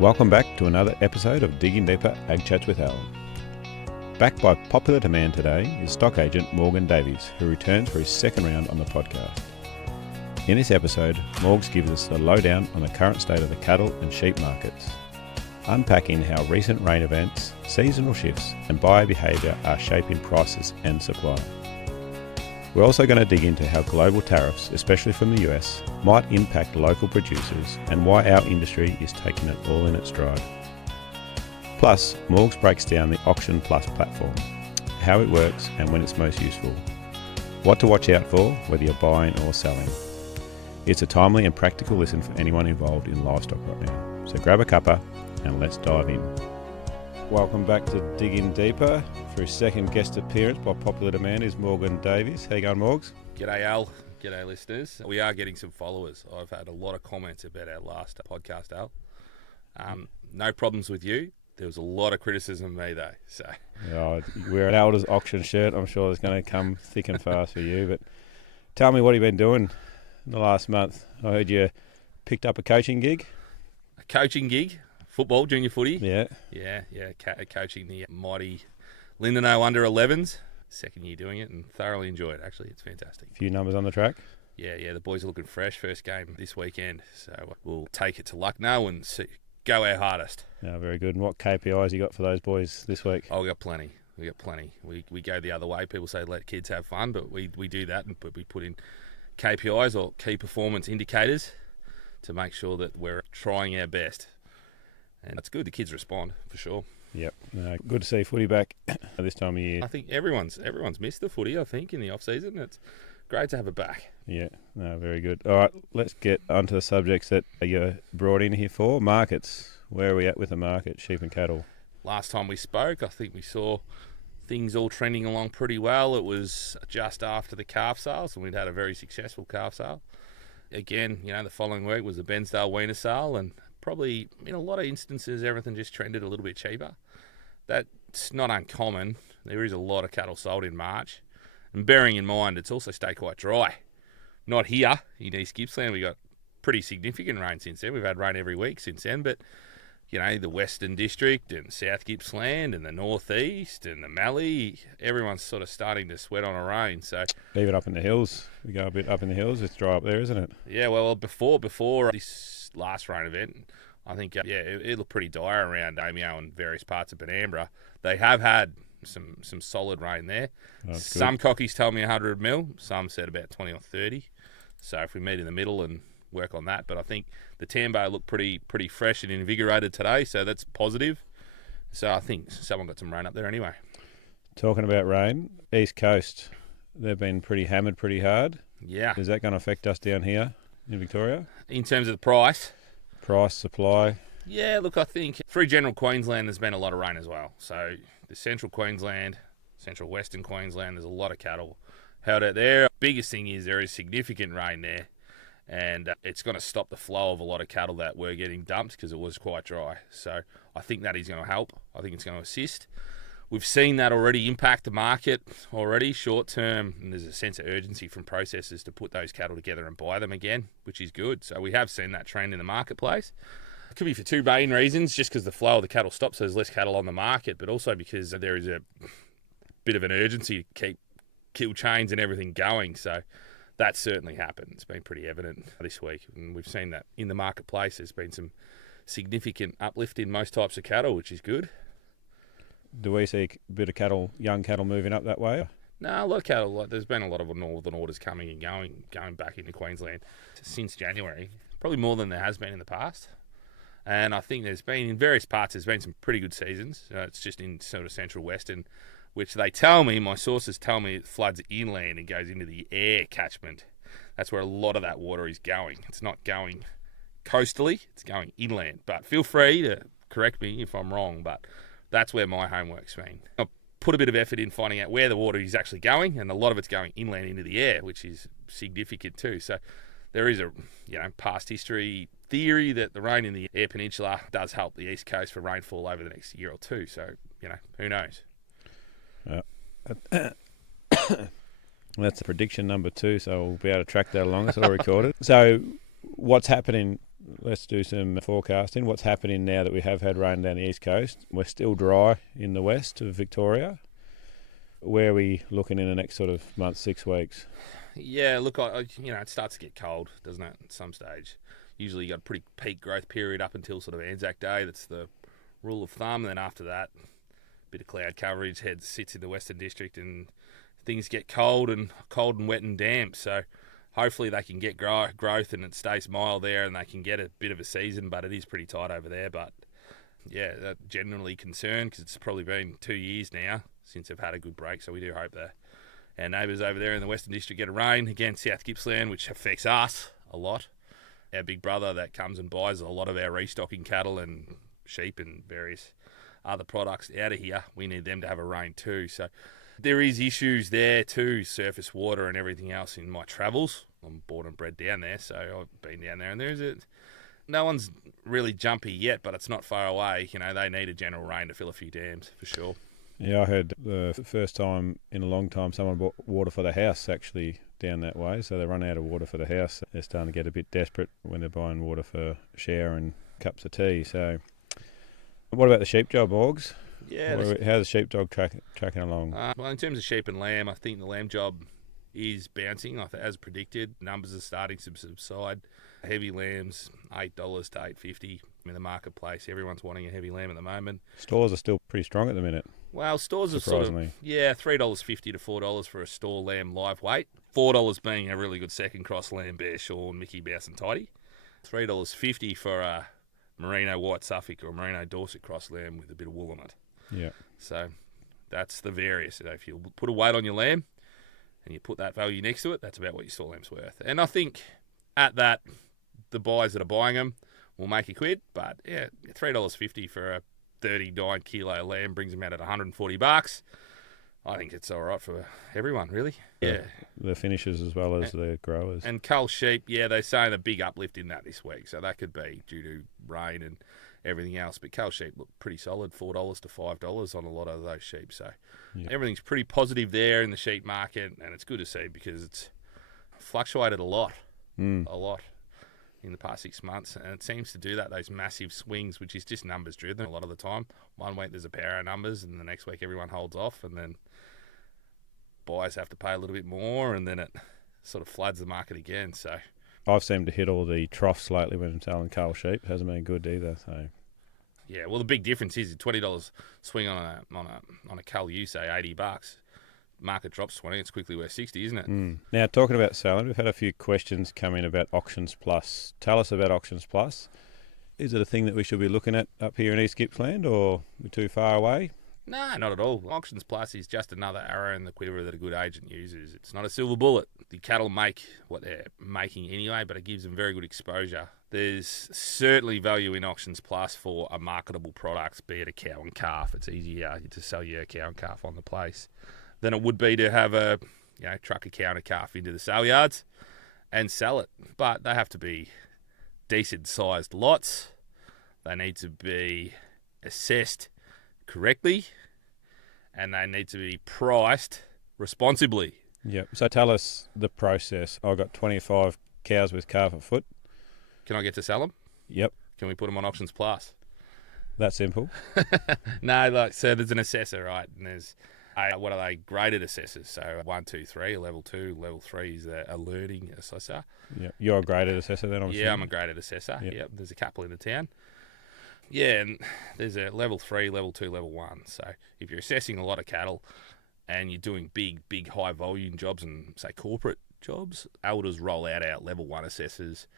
Welcome back to another episode of Digging Deeper Ag Chats with Alan. Backed by popular demand today is stock agent Morgan Davies, who returns for his second round on the podcast. In this episode, Morgs gives us a lowdown on the current state of the cattle and sheep markets, unpacking how recent rain events, seasonal shifts and buyer behaviour are shaping prices and supply. We're also going to dig into how global tariffs, especially from the US, might impact local producers and why our industry is taking it all in its stride. Plus, Morgs breaks down the Auction Plus platform, how it works and when it's most useful, what to watch out for whether you're buying or selling. It's a timely and practical listen for anyone involved in livestock right now. So grab a cuppa and let's dive in. Welcome back to Digging Deeper. For his second guest appearance by popular demand is Morgan Davies. How you going, Morgs? G'day, Al. G'day, listeners. We are getting some followers. I've had a lot of comments about our last podcast, Al. No problems with you. There was a lot of criticism of me, though. So we're an Elders auction shirt. I'm sure it's going to come thick and fast for you. But tell me, what have you been doing in the last month? I heard you picked up a coaching gig. A coaching gig? Football, junior footy? Yeah. Coaching the mighty Lindenow under 11s. Second year doing it and thoroughly enjoy it, actually. It's fantastic. A few numbers on the track? Yeah, the boys are looking fresh. First game this weekend. So we'll take it to Lucknow and go our hardest. Yeah, very good. And what KPIs you got for those boys this week? Oh, we got plenty. We go the other way. People say let kids have fun, but we do that and we put in KPIs or key performance indicators to make sure that we're trying our best. And it's good. The kids respond, for sure. Yep. Good to see footy back this time of year. I think everyone's missed the footy, I think, in the off-season. It's great to have it back. Yeah, very good. All right, let's get onto the subjects that you're brought in here for. Markets. Where are we at with the market, sheep and cattle? Last time we spoke, I think we saw things all trending along pretty well. It was just after the calf sales, and we'd had a very successful calf sale. Again, the following week was the Bensdale Weaner sale, and probably in a lot of instances everything just trended a little bit cheaper. That's not uncommon. There is a lot of cattle sold in March. And bearing in mind it's also stayed quite dry. Not here in East Gippsland. We got pretty significant rain since then. We've had rain every week since then. But, the Western District and South Gippsland and the North East and the Mallee, everyone's sort of starting to sweat on a rain. So leave it up in the hills. We go a bit up in the hills. It's dry up there, isn't it? Yeah, well, before this last rain event, I think, it looked pretty dire around Amio and various parts of Benambra. They have had some solid rain there. Some cockies tell me 100 mil. Some said about 20 or 30. So if we meet in the middle and work on that. But I think the Tambo looked pretty fresh and invigorated today, so that's positive. So I think someone got some rain up there anyway. Talking about rain, East Coast, they've been pretty hammered pretty hard. Yeah. Is that going to affect us down here in Victoria? In terms of the price, supply? Yeah, look, I think through general Queensland there's been a lot of rain as well. So the central Queensland, central western Queensland, there's a lot of cattle held out there. Biggest thing is there is significant rain there, and it's going to stop the flow of a lot of cattle that were getting dumped because it was quite dry. So I think that is going to help. I think it's going to assist. We've seen that already impact the market already short term, and there's a sense of urgency from processors to put those cattle together and buy them again, which is good. So we have seen that trend in the marketplace. It could be for two main reasons, just because the flow of the cattle stops, so there's less cattle on the market, but also because there is a bit of an urgency to keep kill chains and everything going. So that certainly happened. It's been pretty evident this week, and we've seen that in the marketplace. There's been some significant uplift in most types of cattle, which is good. Do we see a bit of cattle, young cattle moving up that way? No, a lot of cattle. There's been a lot of northern orders coming and going back into Queensland since January, probably more than there has been in the past. And I think there's been, in various parts, there's been some pretty good seasons. It's just in sort of central western, which they tell me, my sources tell me, it floods inland and goes into the air catchment. That's where a lot of that water is going. It's not going coastally, it's going inland. But feel free to correct me if I'm wrong, but that's where my homework's been. I've put a bit of effort in finding out where the water is actually going, and a lot of it's going inland into the air, which is significant too. So there is a past history theory that the rain in the Eyre Peninsula does help the East Coast for rainfall over the next year or two. So, who knows? That's prediction number 2, so we'll be able to track that along. It's all recorded. So what's happening let's do some forecasting. What's happening now that we have had rain down the east coast? We're still dry in the west of Victoria. Where are we looking in the next sort of month, 6 weeks? Yeah, look, it starts to get cold, doesn't it, at some stage? Usually you got a pretty peak growth period up until sort of Anzac Day. That's the rule of thumb. And then after that, a bit of cloud coverage, sits in the Western District, and things get cold and wet and damp. So hopefully they can get growth and it stays mild there and they can get a bit of a season, but it is pretty tight over there. But yeah, generally concerned because it's probably been 2 years now since they've had a good break. So we do hope that our neighbours over there in the Western District get a rain. Again, South Gippsland, which affects us a lot. Our big brother that comes and buys a lot of our restocking cattle and sheep and various other products out of here. We need them to have a rain too. So there is issues there too, surface water and everything else in my travels. I'm born and bred down there, so I've been down there, and no one's really jumpy yet, but it's not far away. They need a general rain to fill a few dams for sure. Yeah, I heard the first time in a long time someone bought water for the house actually down that way, so they run out of water for the house. They're starting to get a bit desperate when they're buying water for shower and cups of tea. So what about the sheep job, Morgs? Yeah. How's the sheep dog tracking along? Well, in terms of sheep and lamb, I think the lamb job is bouncing as predicted. Numbers are starting to subside. Heavy lambs, $8 to $8.50 in the marketplace. Everyone's wanting a heavy lamb at the moment. Stores are still pretty strong at the minute. Well, stores are sort of, $3.50 to $4 for a store lamb live weight. $4 being a really good second cross lamb, Bear Shawn, Mickey Mouse and Tidy. $3.50 for a Merino White Suffolk or Merino Dorset cross lamb with a bit of wool on it. Yeah. So that's the various. If you put a weight on your lamb and you put that value next to it, that's about what your store lamb's worth. And I think at that, the buyers that are buying them will make a quid. But yeah, $3.50 for a 39 kilo lamb brings them out at $140. I think it's all right for everyone, really. Yeah. The finishers as well as the growers. And cull sheep, they're saying a big uplift in that this week. So that could be due to rain and everything else. But cull sheep look pretty solid, $4 to $5 on a lot of those sheep. So everything's pretty positive there in the sheep market. And it's good to see because it's fluctuated a lot in the past 6 months. And it seems to do that, those massive swings, which is just numbers driven a lot of the time. One week there's a pair of numbers and the next week everyone holds off and then buyers have to pay a little bit more and then it sort of floods the market again. So I've seemed to hit all the troughs lately when I'm selling cull sheep. Hasn't been good either. So yeah, well the big difference is a $20 swing on a cull, you say $80. Market drops 20, it's quickly worth 60, isn't it? Now, talking about selling, we've had a few questions come in about Auctions Plus. Tell us about Auctions Plus. Is it a thing that we should be looking at up here in East Gippsland, or we're too far away? No, not at all. Auctions Plus is just another arrow in the quiver that a good agent uses. It's not a silver bullet. The cattle make what they're making anyway, but it gives them very good exposure. There's certainly value in Auctions Plus for a marketable product, be it a cow and calf. It's easier to sell you a cow and calf on the place than it would be to have truck a cow and a calf into the sale yards and sell it. But they have to be decent-sized lots. They need to be assessed correctly, and they need to be priced responsibly. Yep. So tell us the process. I've got 25 cows with calf at foot. Can I get to sell them? Yep. Can we put them on Auctions Plus? That simple. No, so there's an assessor, right? And there's what are they? Graded assessors. So 1, 2, 3, level 2, level 3 is a learning assessor. Yeah, you're a graded assessor then, obviously. Yeah, I'm a graded assessor. Yep. There's a couple in the town. Yeah, and there's a level 3, level 2, level 1. So if you're assessing a lot of cattle and you're doing big, high volume jobs and say corporate jobs, elders roll out our level 1 assessors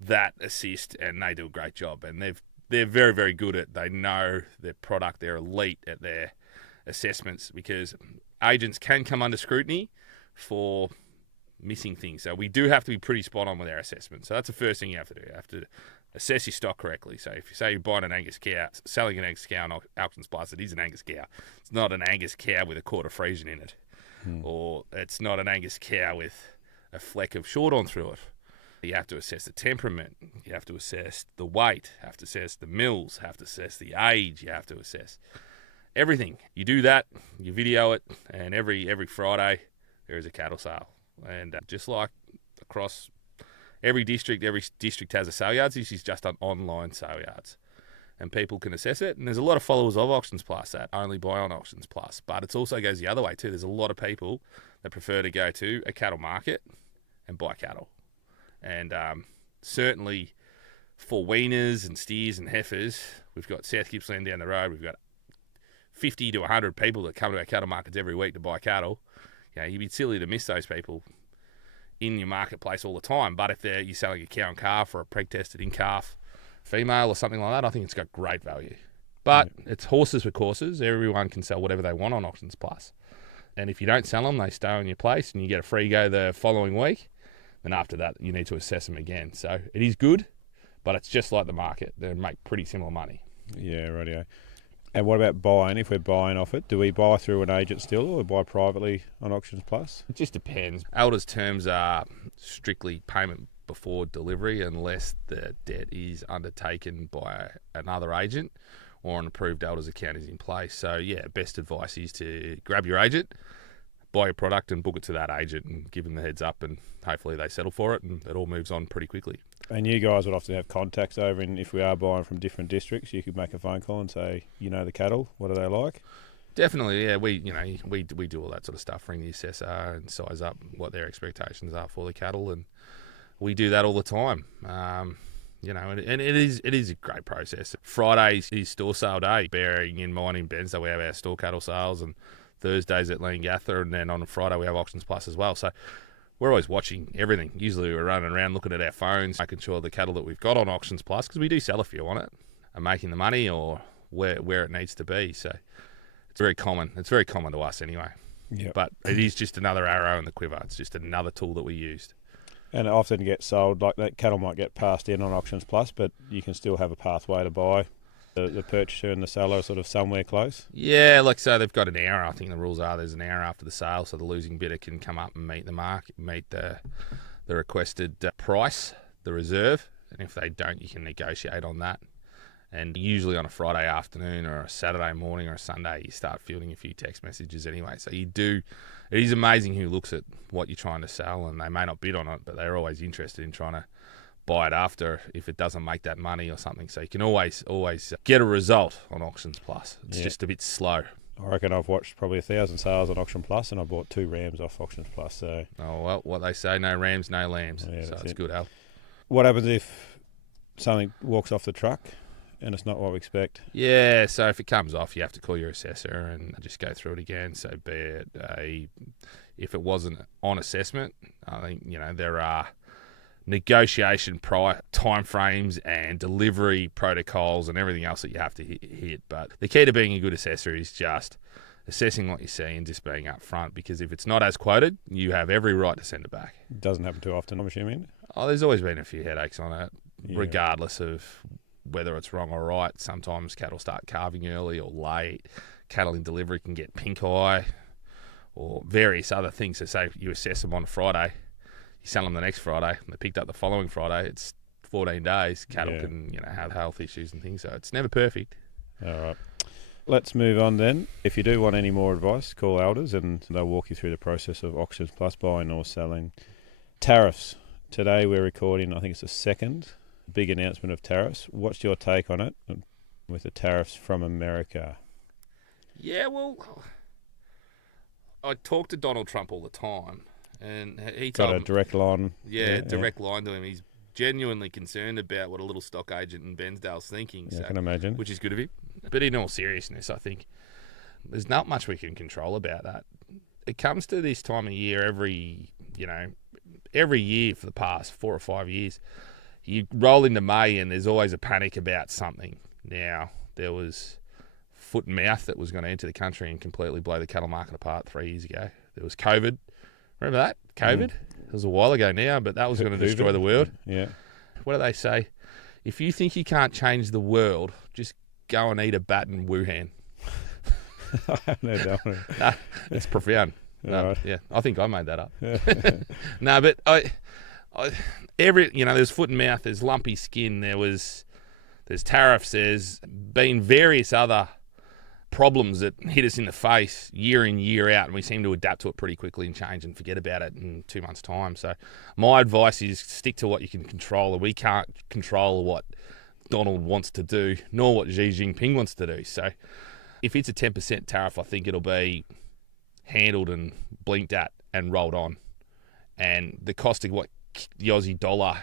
that assist, and they do a great job. And they're very, very good at. They know their product. They're elite at their assessments because agents can come under scrutiny for missing things. So we do have to be pretty spot on with our assessment. So that's the first thing you have to do. You have to assess your stock correctly. So if you say you're buying an Angus cow, selling an Angus cow on Auctions Plus, it is an Angus cow. It's not an Angus cow with a quarter Friesian in it. Or it's not an Angus cow with a fleck of short on through it. You have to assess the temperament. You have to assess the weight. You have to assess the mills. You have to assess the age. You have to assess everything. You do that, you video it, and every Friday there is a cattle sale. And just like across every district has a sale yards. This is just on online sale yards, and people can assess it. And there's a lot of followers of Auctions Plus that only buy on Auctions Plus, but it also goes the other way too. There's a lot of people that prefer to go to a cattle market and buy cattle, and certainly for weaners and steers and heifers, we've got South Gippsland down the road. We've got 50 to 100 people that come to our cattle markets every week to buy cattle. You'd be silly to miss those people in your marketplace all the time. But if you're selling a cow and calf or a preg-tested in-calf female or something like that, I think it's got great value. But it's horses with courses. Everyone can sell whatever they want on Auctions Plus. And if you don't sell them, they stay on your place and you get a free go the following week. Then after that, you need to assess them again. So it is good, but it's just like the market. They make pretty similar money. Yeah, rightio. And what about buying? If we're buying off it, do we buy through an agent still or buy privately on Auctions Plus? It just depends. Elders' terms are strictly payment before delivery unless the debt is undertaken by another agent or an approved Elders account is in place. So, best advice is to grab your agent, buy your product and book it to that agent and give them the heads up, and hopefully they settle for it and it all moves on pretty quickly. And you guys would often have contacts over, and if we are buying from different districts, you could make a phone call and say, the cattle, what are they like? Definitely, yeah. We do all that sort of stuff. Ring the assessor and size up what their expectations are for the cattle, and we do that all the time. And it is a great process. Fridays is store sale day, bearing in mind in Benz that we have our store cattle sales, and Thursdays at Leongatha, and then on Friday we have Auctions Plus as well. So we're always watching everything. Usually we're running around looking at our phones, making sure the cattle that we've got on Auctions Plus, because we do sell a few on it, are making the money or where it needs to be. So it's very common. It's very common to us anyway. Yep. But it is just another arrow in the quiver. It's just another tool that we used. And it often gets sold, like that cattle might get passed in on Auctions Plus, but you can still have a pathway to buy. The purchaser and the seller are sort of somewhere close? Yeah, so they've got an hour. I think the rules are there's an hour after the sale, so the losing bidder can come up and meet the requested price, the reserve, and if they don't, you can negotiate on that. And usually on a Friday afternoon or a Saturday morning or a Sunday, you start fielding a few text messages anyway. So it is amazing who looks at what you're trying to sell, and they may not bid on it, but they're always interested in trying to buy it after if it doesn't make that money or something. So you can always get a result on Auctions Plus. It's just a bit slow. I reckon I've watched probably 1,000 sales on Auction Plus, and I bought 2 rams off Auctions Plus. So what they say, no rams, no lambs. Yeah, so it's good, Al. What happens if something walks off the truck and it's not what we expect? Yeah, so if it comes off, you have to call your assessor and just go through it again. So if it wasn't on assessment, I think there are negotiation time frames and delivery protocols and everything else that you have to hit. But the key to being a good assessor is just assessing what you see and just being upfront, because if it's not as quoted, you have every right to send it back. It doesn't happen too often, I'm assuming? Oh, there's always been a few headaches on it, regardless of whether it's wrong or right. Sometimes cattle start calving early or late. Cattle in delivery can get pink eye or various other things. So say you assess them on a Friday, you sell them the next Friday, and they picked up the following Friday. It's 14 days. Cattle can have health issues and things, so it's never perfect. All right. Let's move on then. If you do want any more advice, call Elders and they'll walk you through the process of Auctions Plus, buying or selling. Tariffs. Today we're recording, I think it's the second big announcement of tariffs. What's your take on it with the tariffs from America? Yeah, well, I talk to Donald Trump all the time, and he got a direct line. Direct line to him. He's genuinely concerned about what a little stock agent in Bensdale's thinking. I can imagine. Which is good of him. But in all seriousness, I think there's not much we can control about that. It comes to this time of year every year for the past 4 or 5 years. You roll into May and there's always a panic about something. Now, there was foot and mouth that was going to enter the country and completely blow the cattle market apart 3 years ago. There was COVID. Remember that? COVID? It was a while ago now, but that was going to destroy the world. Yeah. What do they say? If you think you can't change the world, just go and eat a bat in Wuhan. I haven't heard that one. Nah, it's profound. Right. Yeah, I think I made that up. No, but there's foot and mouth, there's lumpy skin, there's tariffs, there's been various other problems that hit us in the face year in, year out, and we seem to adapt to it pretty quickly and change and forget about it in 2 months' time. So my advice is stick to what you can control, and we can't control what Donald wants to do, nor what Xi Jinping wants to do. So if it's a 10% tariff, I think it'll be handled and blinked at and rolled on. And the cost of what the Aussie dollar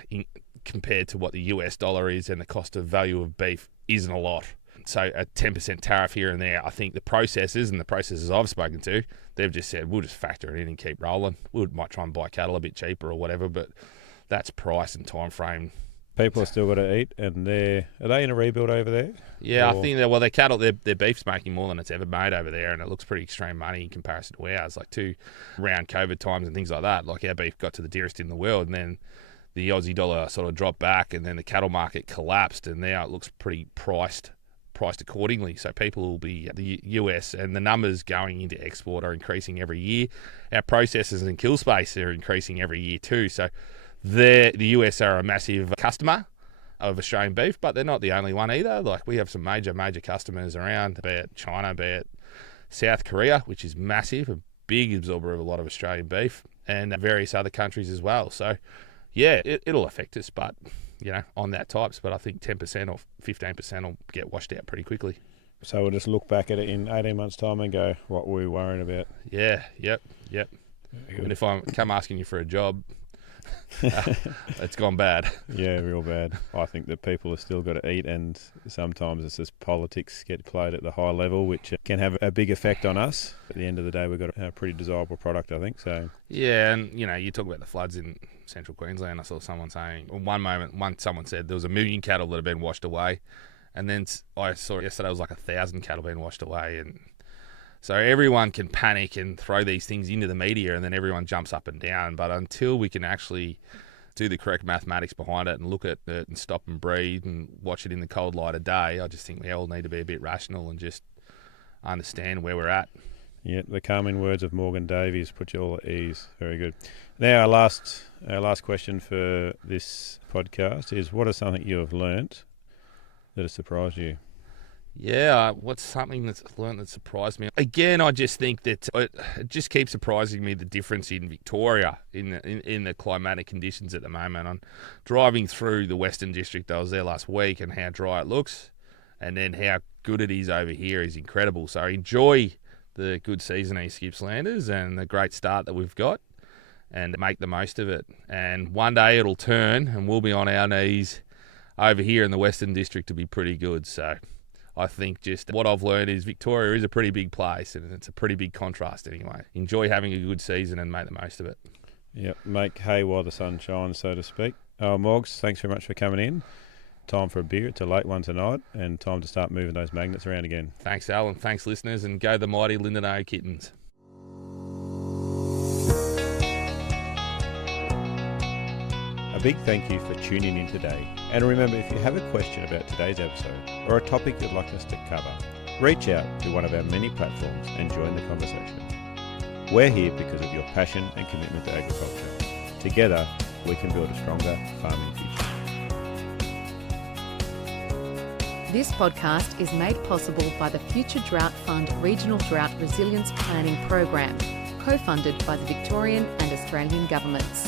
compared to what the US dollar is, and the cost of value of beef isn't a lot. So a 10% tariff here and there, I think the processors I've spoken to, they've just said, we'll just factor it in and keep rolling. We might try and buy cattle a bit cheaper or whatever, but that's price and time frame. People have still got to eat, and are they in a rebuild over there? Yeah, I think their cattle, their beef's making more than it's ever made over there, and it looks pretty extreme money in comparison to ours, like around COVID times and things like that. Like our beef got to the dearest in the world, and then the Aussie dollar sort of dropped back, and then the cattle market collapsed, and now it looks pretty priced accordingly. So people will be the US, and the numbers going into export are increasing every year. Our processors and kill space are increasing every year too. So the US are a massive customer of Australian beef, but they're not the only one either. Like we have some major customers around, be it China, be it South Korea, which is massive, a big absorber of a lot of Australian beef, and various other countries as well. So yeah, it'll affect us, but on that types, but I think 10% or 15% will get washed out pretty quickly. So we'll just look back at it in 18 months' time and go, what were we worrying about? Yeah, yep. And if I come asking you for a job, it's gone bad. Yeah, real bad. I think that people have still got to eat, and sometimes it's just politics get played at the high level, which can have a big effect on us. At the end of the day, we've got a pretty desirable product, I think. So yeah, and you talk about the floods in central Queensland. I saw someone saying someone said there was 1 million cattle that had been washed away, and then I saw yesterday it was like 1,000 cattle being washed away, and so everyone can panic and throw these things into the media, and then everyone jumps up and down. But until we can actually do the correct mathematics behind it and look at it and stop and breathe and watch it in the cold light of day, I just think we all need to be a bit rational and just understand where we're at. Yeah, the calming words of Morgan Davies put you all at ease. Very good. Now, our last question for this podcast is, what is something you have learnt that has surprised you? Yeah, what's something that's learned that surprised me? Again, I just think that it just keeps surprising me, the difference in Victoria in the climatic conditions at the moment. I'm driving through the Western District. I was there last week, and how dry it looks, and then how good it is over here is incredible. So enjoy the good season, East Gippslanders, and the great start that we've got, and make the most of it. And one day it'll turn, and we'll be on our knees over here in the Western District to be pretty good. So I think just what I've learned is Victoria is a pretty big place, and it's a pretty big contrast anyway. Enjoy having a good season and make the most of it. Yep, make hay while the sun shines, so to speak. Morgs, thanks very much for coming in. Time for a beer. It's a late one tonight, and time to start moving those magnets around again. Thanks, Alan. Thanks, listeners, and go the mighty Lindeno Kittens. A big thank you for tuning in today. And remember, if you have a question about today's episode or a topic you'd like us to cover, reach out to one of our many platforms and join the conversation. We're here because of your passion and commitment to agriculture. Together, we can build a stronger farming future. This podcast is made possible by the Future Drought Fund Regional Drought Resilience Planning Program, co-funded by the Victorian and Australian governments.